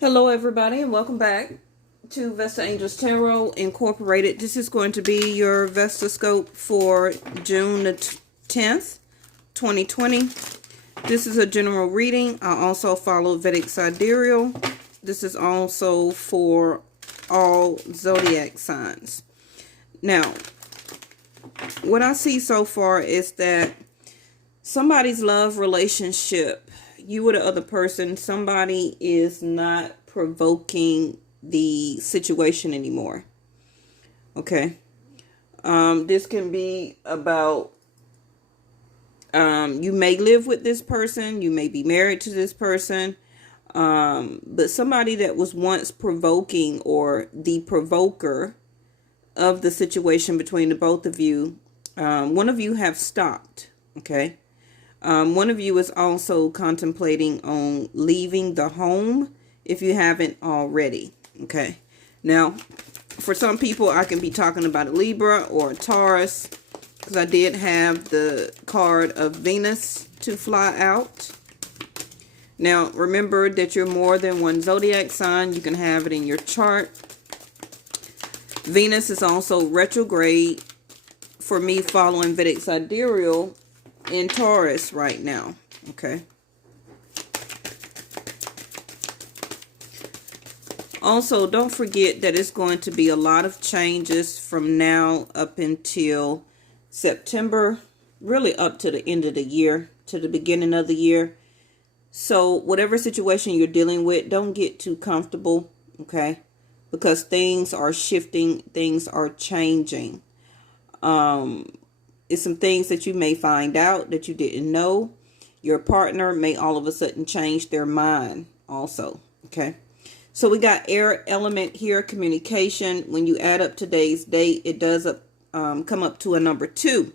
Hello, everybody, and welcome back to Vesta Angels Tarot Incorporated. This is going to be your Vesta scope for June the 10th, 2020. This is a general reading. I also follow Vedic Sidereal. This is also for all zodiac signs. Now, what I see so far is that somebody's love relationship, you or the other person, somebody is not provoking the situation anymore. Okay. This can be about you may live with this person, you may be married to this person, but somebody that was once provoking or the provoker of the situation between the both of you, one of you have stopped. Okay. One of you is also contemplating on leaving the home if you haven't already. Okay. Now, for some people, I can be talking about a Libra or a Taurus because I did have the card of Venus to fly out. Now, remember that you're more than one zodiac sign. You can have it in your chart. Venus is also retrograde for me following Vedic Sidereal in Taurus right now. Okay. Also, don't forget that it's going to be a lot of changes from now up until September, really up to the end of the year, to the beginning of the year. So whatever situation you're dealing with, don't get too comfortable, okay? Because things are shifting, things are changing. It's some things that you may find out that you didn't know. Your partner may all of a sudden change their mind also. Okay. So we got air element here, communication. When you add up today's date, it does come up to a number 2.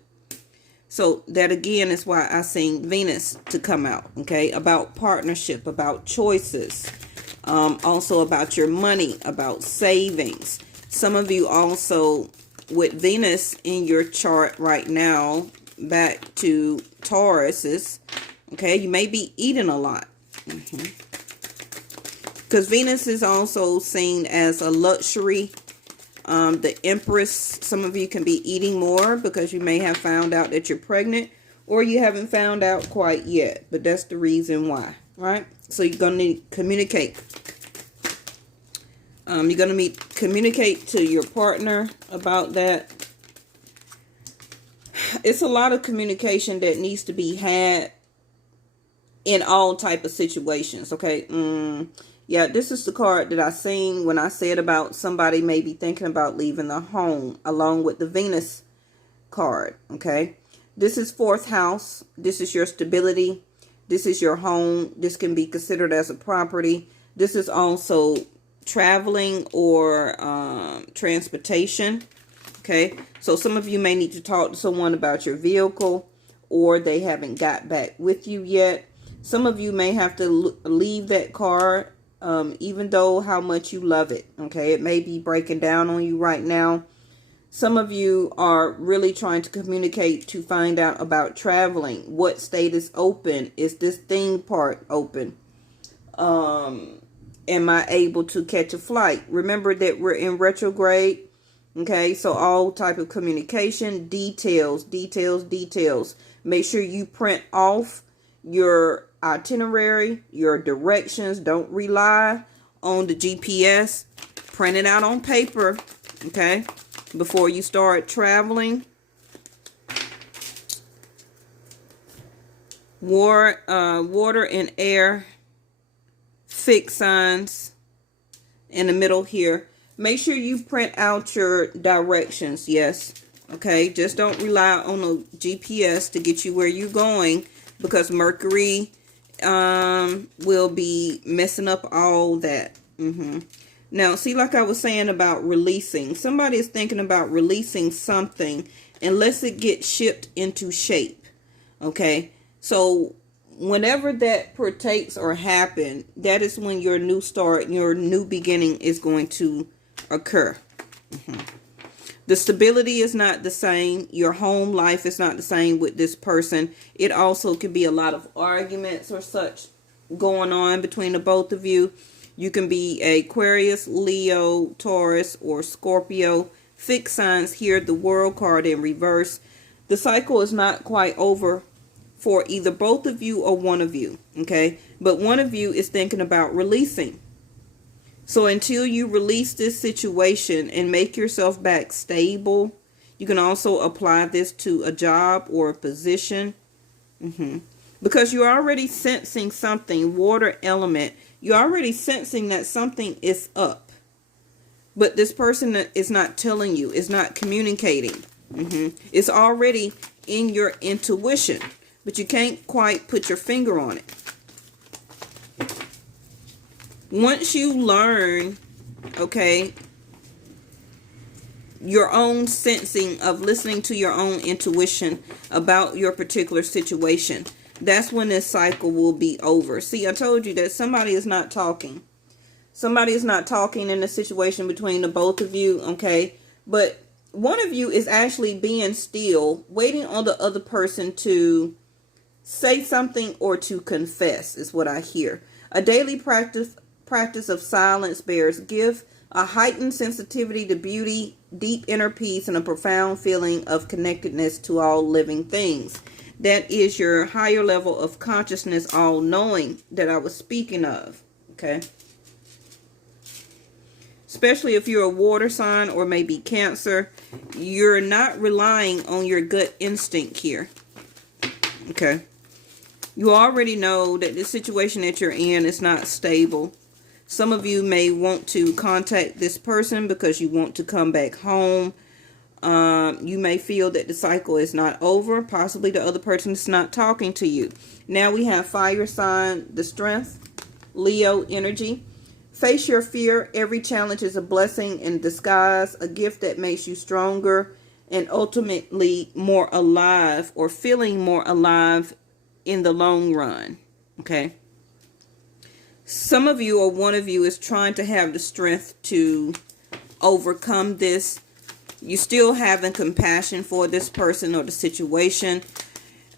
So that again is why I seen Venus to come out. Okay. About partnership, about choices. Also about your money, about savings. Some of you also with Venus in your chart right now, back to Tauruses, okay, you may be eating a lot. Because Venus is also seen as a luxury. The Empress, some of you can be eating more because you may have found out that you're pregnant, or you haven't found out quite yet, but that's the reason why, right? So you're going to need to communicate. You're going to communicate to your partner about that. It's a lot of communication that needs to be had in all type of situations, okay? Yeah, this is the card that I seen when I said about somebody maybe thinking about leaving the home, along with the Venus card, okay? This is 4th house. This is your stability. This is your home. This can be considered as a property. This is also traveling or transportation. Okay, so some of you may need to talk to someone about your vehicle, or they haven't got back with you yet. Some of you may have to leave that car, even though how much you love it. Okay, it may be breaking down on you right now. Some of you are really trying to communicate to find out about traveling. What state is open? Is this theme park open? Am I able to catch a flight? Remember that we're in retrograde. Okay, so all type of communication, details. Make sure you print off your itinerary, your directions. Don't rely on the GPS. Print it out on paper, okay, before you start traveling. Water and air. Fixed signs in the middle here. Make sure you print out your directions. Yes. Okay. Just don't rely on the GPS to get you where you're going, because Mercury will be messing up all that. Now, see, like I was saying about releasing. Somebody is thinking about releasing something unless it gets shipped into shape. Okay. So whenever that partakes or happen, that is when your new start, your new beginning is going to occur. The stability is not the same. Your home life is not the same with this person. It also could be a lot of arguments or such going on between the both of you. You can be Aquarius, Leo, Taurus, or Scorpio. Fixed signs here, the World card in reverse. The cycle is not quite over for either both of you or one of you, okay? But one of you is thinking about releasing. So until you release this situation and make yourself back stable, you can also apply this to a job or a position. Because you're already sensing something, water element. You're already sensing that something is up. But this person is not telling you, is not communicating. It's already in your intuition, but you can't quite put your finger on it. Once you learn, okay, your own sensing of listening to your own intuition about your particular situation, that's when this cycle will be over. See, I told you that somebody is not talking. Somebody is not talking in the situation between the both of you, okay? But one of you is actually being still, waiting on the other person to say something or to confess, is what I hear. A daily practice of silence bears gift, a heightened sensitivity to beauty, deep inner peace, and a profound feeling of connectedness to all living things. That is your higher level of consciousness, all knowing that I was speaking of, okay? Especially if you're a water sign or maybe Cancer, you're not relying on your gut instinct here, okay? You already know that the situation that you're in is not stable. Some of you may want to contact this person because you want to come back home. You may feel that the cycle is not over. Possibly the other person is not talking to you. Now we have fire sign, the strength, Leo energy. Face your fear. Every challenge is a blessing in disguise, a gift that makes you stronger and ultimately more alive, or feeling more alive in the long run, okay? Some of you or one of you is trying to have the strength to overcome this. You're still having compassion for this person or the situation.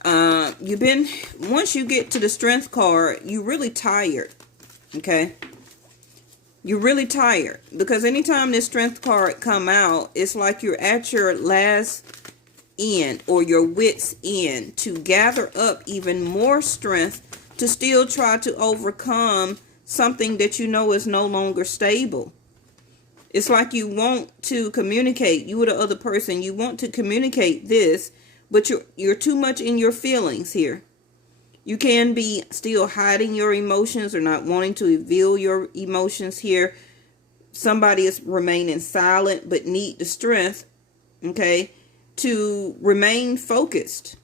Once you get to the strength card, you're really tired, okay? You're really tired because anytime this strength card come out, it's like you're at your last end or your wits end to gather up even more strength to still try to overcome something that you know is no longer stable. It's like you want to communicate, you or the other person, you want to communicate this, but you're too much in your feelings here. You can be still hiding your emotions or not wanting to reveal your emotions here. Somebody is remaining silent but need the strength, okay, to remain focused.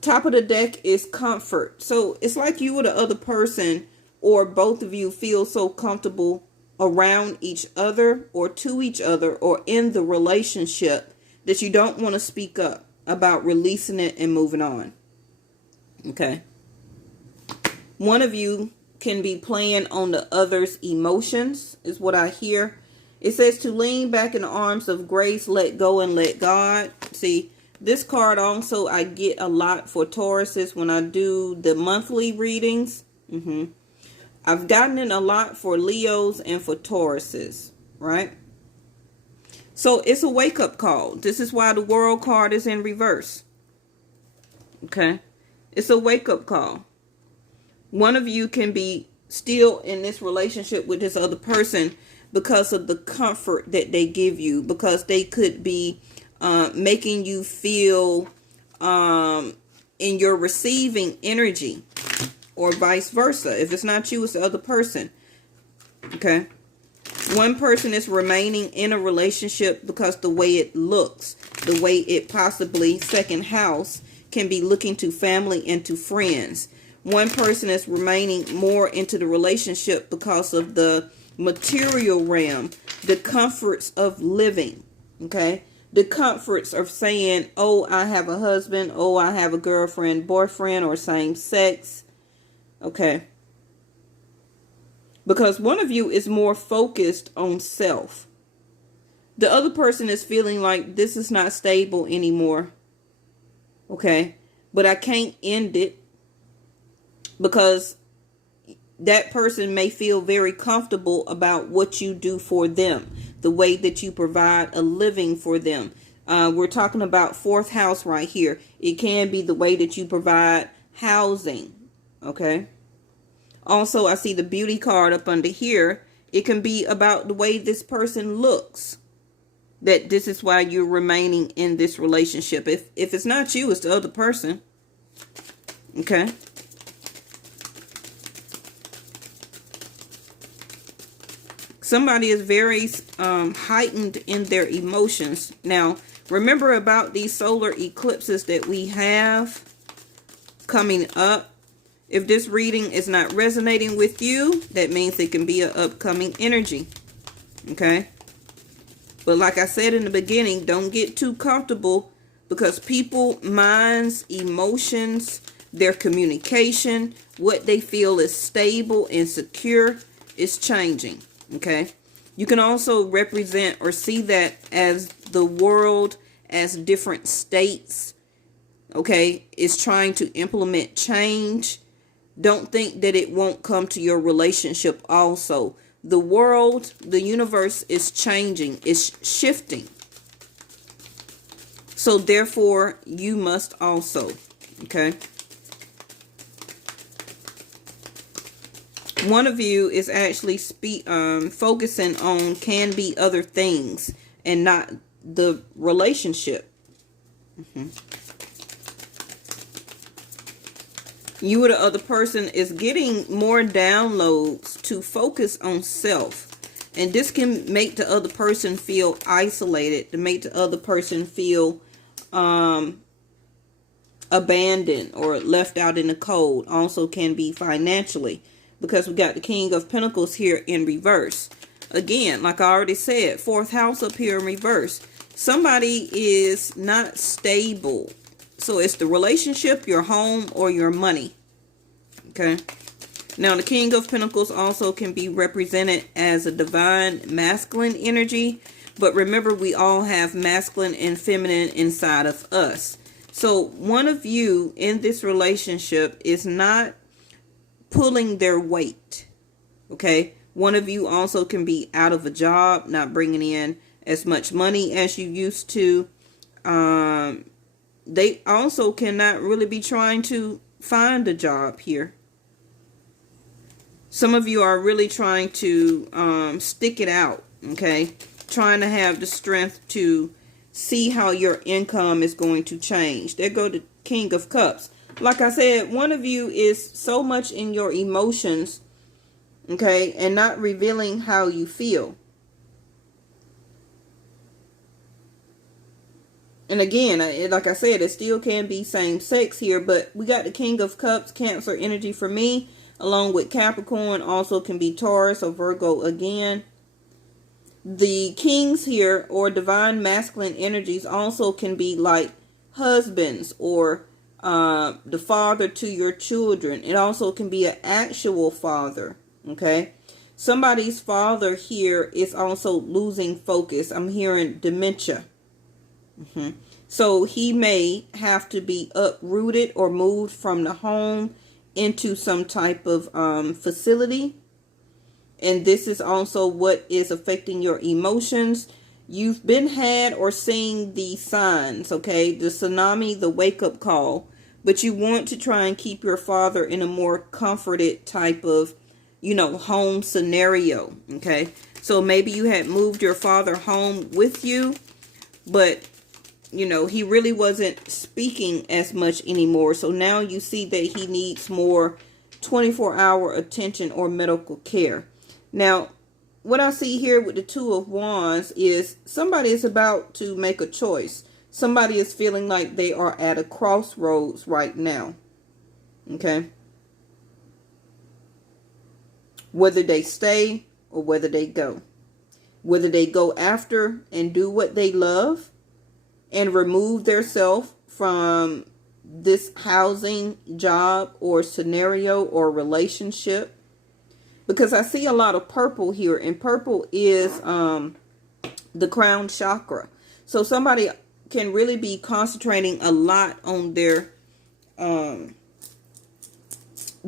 Top of the deck is comfort. So it's like you or the other person or both of you feel so comfortable around each other or to each other or in the relationship that you don't want to speak up about releasing it and moving on. Okay. One of you can be playing on the other's emotions is what I hear. It says to lean back in the arms of grace, let go and let God. See, this card also I get a lot for Tauruses when I do the monthly readings. I've gotten it a lot for Leos and for Tauruses, right? So it's a wake-up call. This is why the World card is in reverse. Okay? It's a wake-up call. One of you can be still in this relationship with this other person because of the comfort that they give you, because they could be making you feel in your receiving energy, or vice versa. If it's not you, it's the other person. Okay? One person is remaining in a relationship because the way it looks, the way it possibly, second house, can be looking to family and to friends. One person is remaining more into the relationship because of the material realm, the comforts of living, okay? The comforts of saying, oh, I have a husband, oh, I have a girlfriend, boyfriend, or same sex, okay? Because one of you is more focused on self. The other person is feeling like this is not stable anymore, okay? But I can't end it because that person may feel very comfortable about what you do for them, the way that you provide a living for them. We're talking about fourth house right here. It can be the way that you provide housing. Okay. Also, I see the beauty card up under here. It can be about the way this person looks. That this is why you're remaining in this relationship. If it's not you, it's the other person. Okay. Somebody is very heightened in their emotions. Now, remember about these solar eclipses that we have coming up. If this reading is not resonating with you, that means it can be an upcoming energy. Okay? But like I said in the beginning, don't get too comfortable, because people, minds, emotions, their communication, what they feel is stable and secure is changing. Okay? You can also represent or see that as the world, as different states, okay, is trying to implement change. Don't think that it won't come to your relationship also. The world, the universe is changing, it's shifting. So therefore, you must also, okay? One of you is actually focusing on can be other things and not the relationship. You or the other person is getting more downloads to focus on self. And this can make the other person feel isolated, to make the other person feel abandoned or left out in the cold. Also can be financially, because we got the King of Pentacles here in reverse. Again, like I already said, fourth house up here in reverse. Somebody is not stable. So it's the relationship, your home, or your money. Okay. Now the King of Pentacles also can be represented as a divine masculine energy. But remember, we all have masculine and feminine inside of us. So one of you in this relationship is not pulling their weight. Okay. One of you also can be out of a job, not bringing in as much money as you used to. They also cannot really be trying to find a job here. Some of you are really trying to stick it out, okay? Trying to have the strength to see how your income is going to change. There go the King of Cups. Like I said, one of you is so much in your emotions, okay, and not revealing how you feel. And again, like I said, it still can be same sex here, but we got the King of Cups, Cancer energy for me, along with Capricorn, also can be Taurus or Virgo again. The kings here, or divine masculine energies, also can be like husbands or the father to your children. It also can be an actual father, okay? Somebody's father here is also losing focus. I'm hearing dementia. So he may have to be uprooted or moved from the home into some type of facility. And this is also what is affecting your emotions. You've been had or seen the signs, okay? The tsunami, the wake-up call. But you want to try and keep your father in a more comforted type of, home scenario, okay? So maybe you had moved your father home with you, but he really wasn't speaking as much anymore. So now you see that he needs more 24-hour attention or medical care. Now, what I see here with the Two of Wands is somebody is about to make a choice. Somebody is feeling like they are at a crossroads right now. Okay? Whether they stay or whether they go. Whether they go after and do what they love and remove themselves from this housing, job, or scenario or relationship. Because I see a lot of purple here, and purple is the crown chakra. So somebody can really be concentrating a lot on their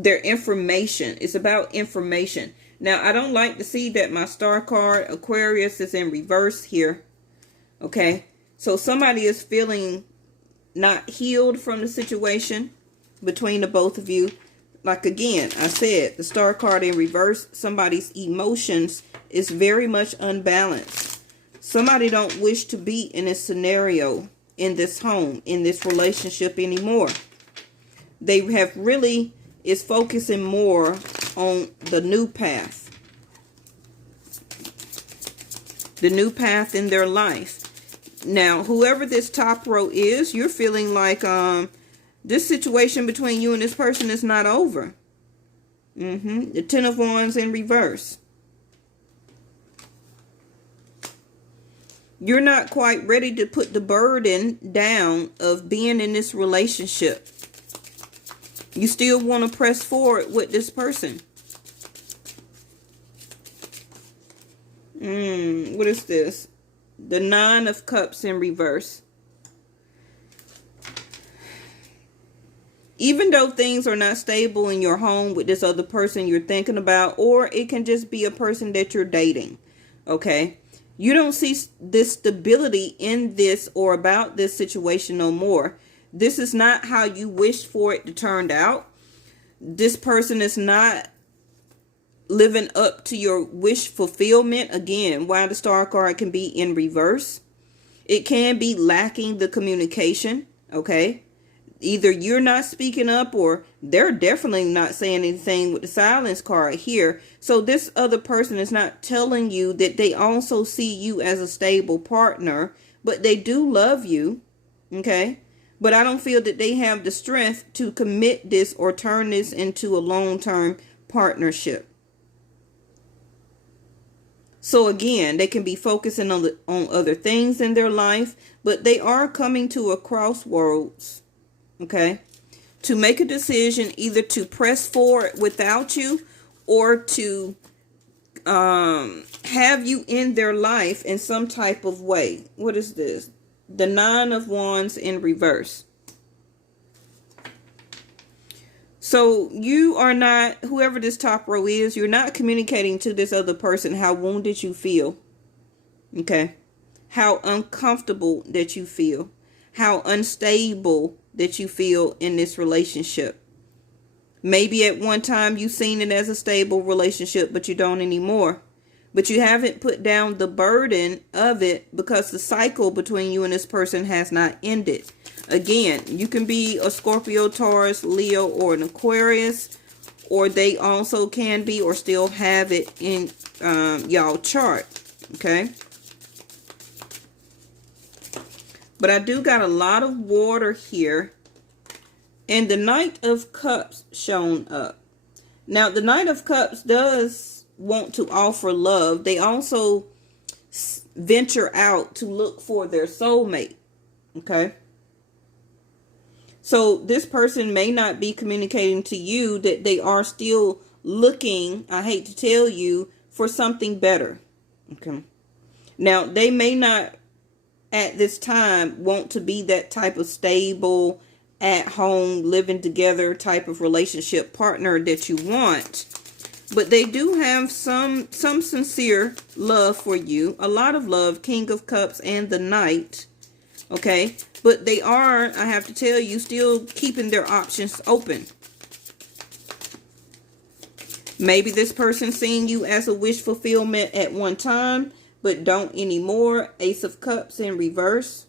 their information. It's about information. Now, I don't like to see that my star card, Aquarius, is in reverse here. Okay. So somebody is feeling not healed from the situation between the both of you. Like again, I said, the star card in reverse, somebody's emotions is very much unbalanced. Somebody don't wish to be in this scenario, in this home, in this relationship anymore. They have really is focusing more on the new path. The new path in their life. Now, whoever this top row is, you're feeling like this situation between you and this person is not over. The Ten of Wands in reverse. You're not quite ready to put the burden down of being in this relationship. You still want to press forward with this person. What is this? The Nine of Cups in reverse. Even though things are not stable in your home with this other person you're thinking about, or it can just be a person that you're dating, okay? You don't see this stability in this or about this situation no more. This is not how you wished for it to turn out. This person is not living up to your wish fulfillment. Again, why the star card can be in reverse. It can be lacking the communication, okay? Either you're not speaking up or they're definitely not saying anything with the silence card here. So this other person is not telling you that they also see you as a stable partner, but they do love you, okay? But I don't feel that they have the strength to commit this or turn this into a long-term partnership. So again, they can be focusing on other things in their life, but they are coming to a crossroads. Okay, to make a decision either to press forward without you or to have you in their life in some type of way. What is this? The Nine of Wands in reverse. So you are not, whoever this top row is, you're not communicating to this other person how wounded you feel. Okay, how uncomfortable that you feel, how unstable that you feel in this relationship. Maybe at one time you've seen it as a stable relationship, but you don't anymore. But you haven't put down the burden of it because the cycle between you and this person has not ended. Again, you can be a Scorpio, Taurus, Leo, or an Aquarius, or they also can be or still have it in y'all chart. Okay. But I do got a lot of water here. And the Knight of Cups shown up. Now, the Knight of Cups does want to offer love. They also venture out to look for their soulmate. Okay. So this person may not be communicating to you that they are still looking, I hate to tell you, for something better. Okay. Now, they may not at this time want to be that type of stable, at home, living together type of relationship partner that you want. But they do have some sincere love for you. A lot of love. King of Cups and the Knight. Okay. But they are, I have to tell you, still keeping their options open. Maybe this person seeing you as a wish fulfillment at one time, but don't anymore. Ace of Cups in reverse.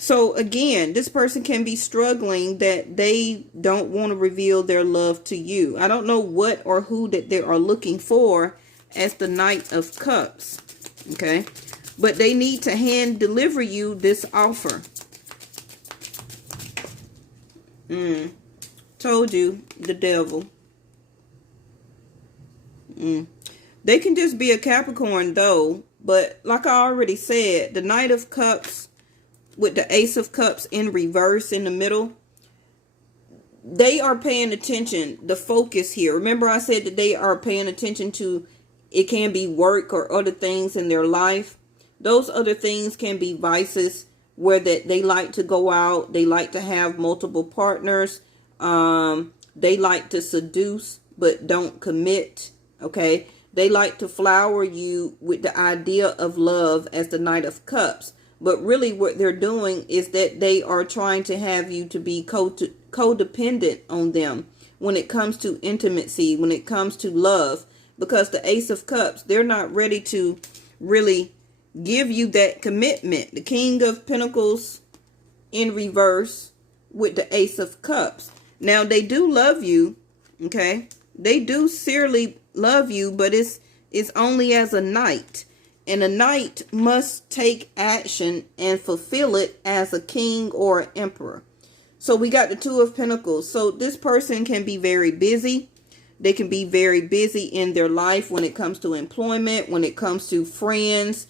So again, this person can be struggling that they don't want to reveal their love to you. I don't know what or who that they are looking for as the Knight of Cups. Okay. But they need to hand deliver you this offer. Told you, the devil. They can just be a Capricorn though. But like I already said, the Knight of Cups with the Ace of Cups in reverse in the middle, they are paying attention, the focus here. Remember I said that they are paying attention to, it can be work or other things in their life. Those other things can be vices, where that they like to go out, they like to have multiple partners, they like to seduce but don't commit, okay? They like to flower you with the idea of love as the Knight of Cups. But really what they're doing is that they are trying to have you to be codependent on them when it comes to intimacy, when it comes to love. Because the Ace of Cups, they're not ready to really give you that commitment. The King of Pentacles in reverse with the Ace of Cups. Now, they do love you, okay? They do sincerely love you, but it's only as a knight. And a knight must take action and fulfill it as a king or an emperor. So we got the Two of Pentacles. So this person can be very busy. They can be very busy in their life when it comes to employment, when it comes to friends,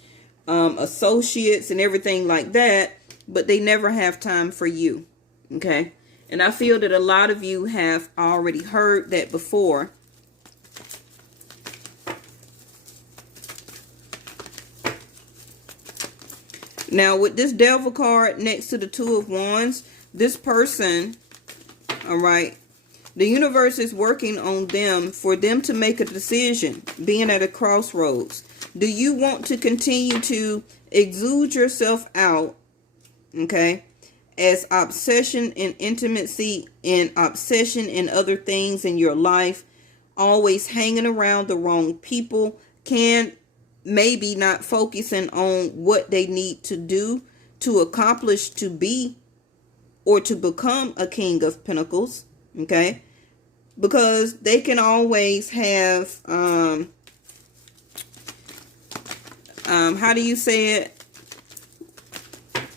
associates, and everything like that. But they never have time for you. Okay? And I feel that a lot of you have already heard that before. Now, with this Devil card next to the Two of Wands, this person, all right, the universe is working on them for them to make a decision, being at a crossroads. Do you want to continue to exude yourself out, okay, as obsession and intimacy and obsession and other things in your life, always hanging around the wrong people, maybe not focusing on what they need to do to accomplish, to be or to become a King of Pentacles, okay? Because they can always have, how do you say it?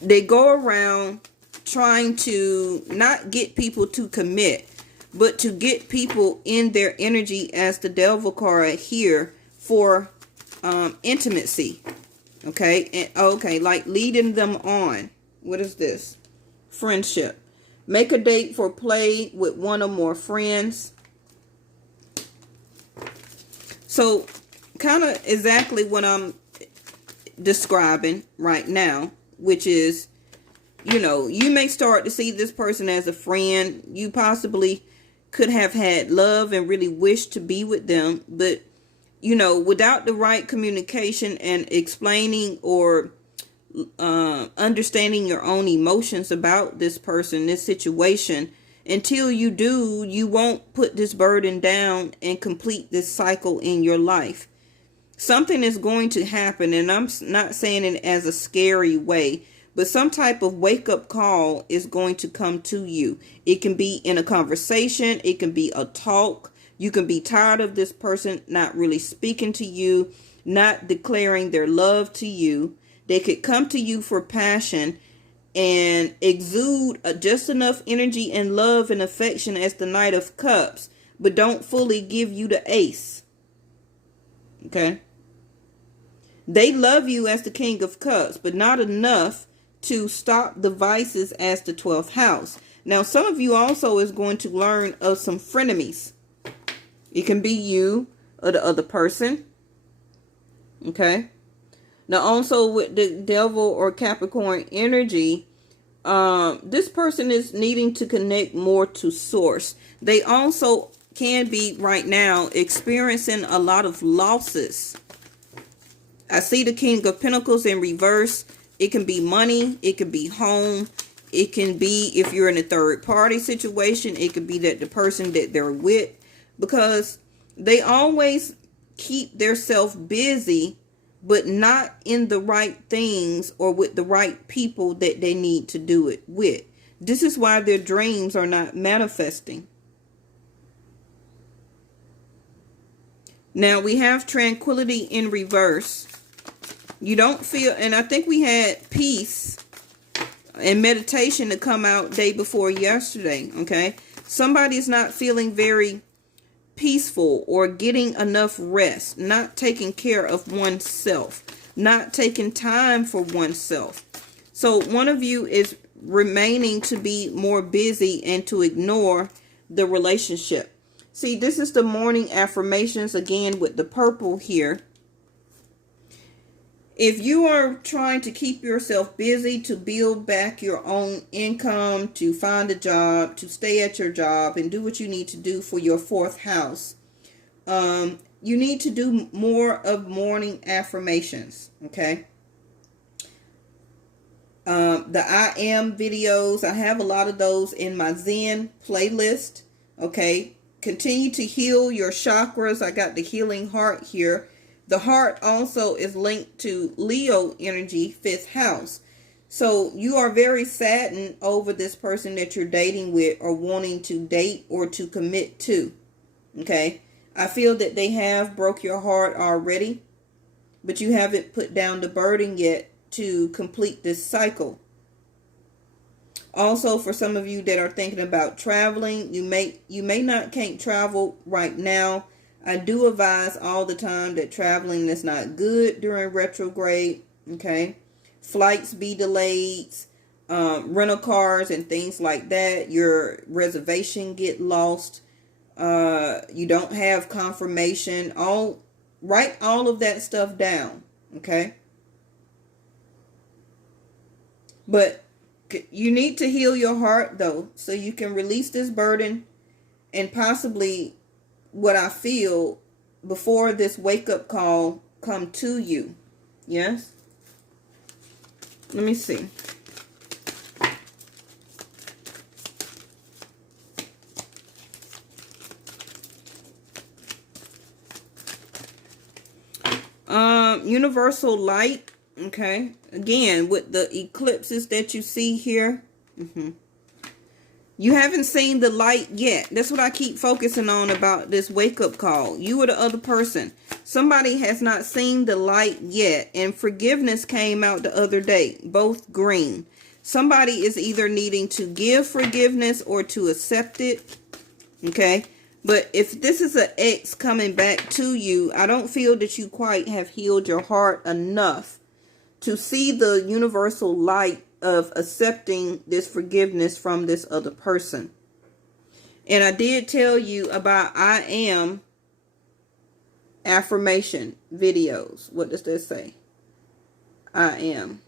They go around trying to not get people to commit, but to get people in their energy, as the Devil card here, for intimacy, okay? And okay, like leading them on. What is this? Friendship. Make a date for play with one or more friends. So kind of exactly what I'm describing right now, which is, you know, you may start to see this person as a friend. You possibly could have had love and really wish to be with them, but you know, without the right communication and explaining or understanding your own emotions about this person, this situation, until you do, you won't put this burden down and complete this cycle in your life. Something is going to happen, and I'm not saying it as a scary way, but some type of wake-up call is going to come to you. It can be in a conversation. It can be a talk. You can be tired of this person not really speaking to you, not declaring their love to you. They could come to you for passion and exude just enough energy and love and affection as the Knight of Cups, but don't fully give you the Ace. Okay? They love you as the King of Cups, but not enough to stop the vices as the 12th house. Now, some of you also is going to learn of some frenemies. It can be you or the other person. Okay. Now also with the Devil or Capricorn energy, this person is needing to connect more to source. They also can be right now experiencing a lot of losses. I see the King of Pentacles in reverse. It can be money. It can be home. It can be, if you're in a third party situation, it could be that the person that they're with, because they always keep themselves busy, but not in the right things or with the right people that they need to do it with. This is why their dreams are not manifesting. Now we have tranquility in reverse. You don't feel, and I think we had peace and meditation to come out day before yesterday, okay? Somebody's not feeling very peaceful or getting enough rest, not taking care of oneself, not taking time for oneself. So one of you is remaining to be more busy and to ignore the relationship. See, this is the morning affirmations again with the purple here. If you are trying to keep yourself busy to build back your own income, to find a job, to stay at your job and do what you need to do for your fourth house, you need to do more of morning affirmations, okay? The I Am videos, I have a lot of those in my Zen playlist, okay? Continue to heal your chakras. I got the healing heart here. The heart also is linked to Leo energy, 5th house. So you are very saddened over this person that you're dating with or wanting to date or to commit to, okay? I feel that they have broke your heart already, but you haven't put down the burden yet to complete this cycle. Also, for some of you that are thinking about traveling, you may not can't travel right now. I do advise all the time that traveling is not good during retrograde, okay? Flights be delayed, rental cars and things like that. Your reservation get lost. You don't have confirmation. Write all of that stuff down, okay? But you need to heal your heart, though, so you can release this burden and possibly, what I feel, before this wake-up call come to you. Yes? Let me see. Universal light. Okay. Again, with the eclipses that you see here. You haven't seen the light yet. That's what I keep focusing on about this wake-up call. You or the other person. Somebody has not seen the light yet. And forgiveness came out the other day. Both green. Somebody is either needing to give forgiveness or to accept it. Okay. But if this is an ex coming back to you, I don't feel that you quite have healed your heart enough to see the universal light of accepting this forgiveness from this other person. And I did tell you about I Am affirmation videos. What does that say? I am.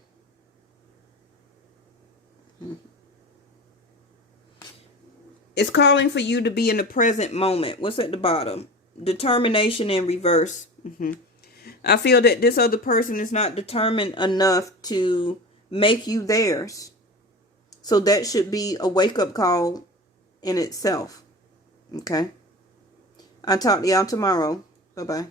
It's calling for you to be in the present moment. What's at the bottom? Determination in reverse. I feel that this other person is not determined enough to make you theirs. So that should be a wake-up call in itself. Okay? I'll talk to y'all tomorrow. Bye-bye.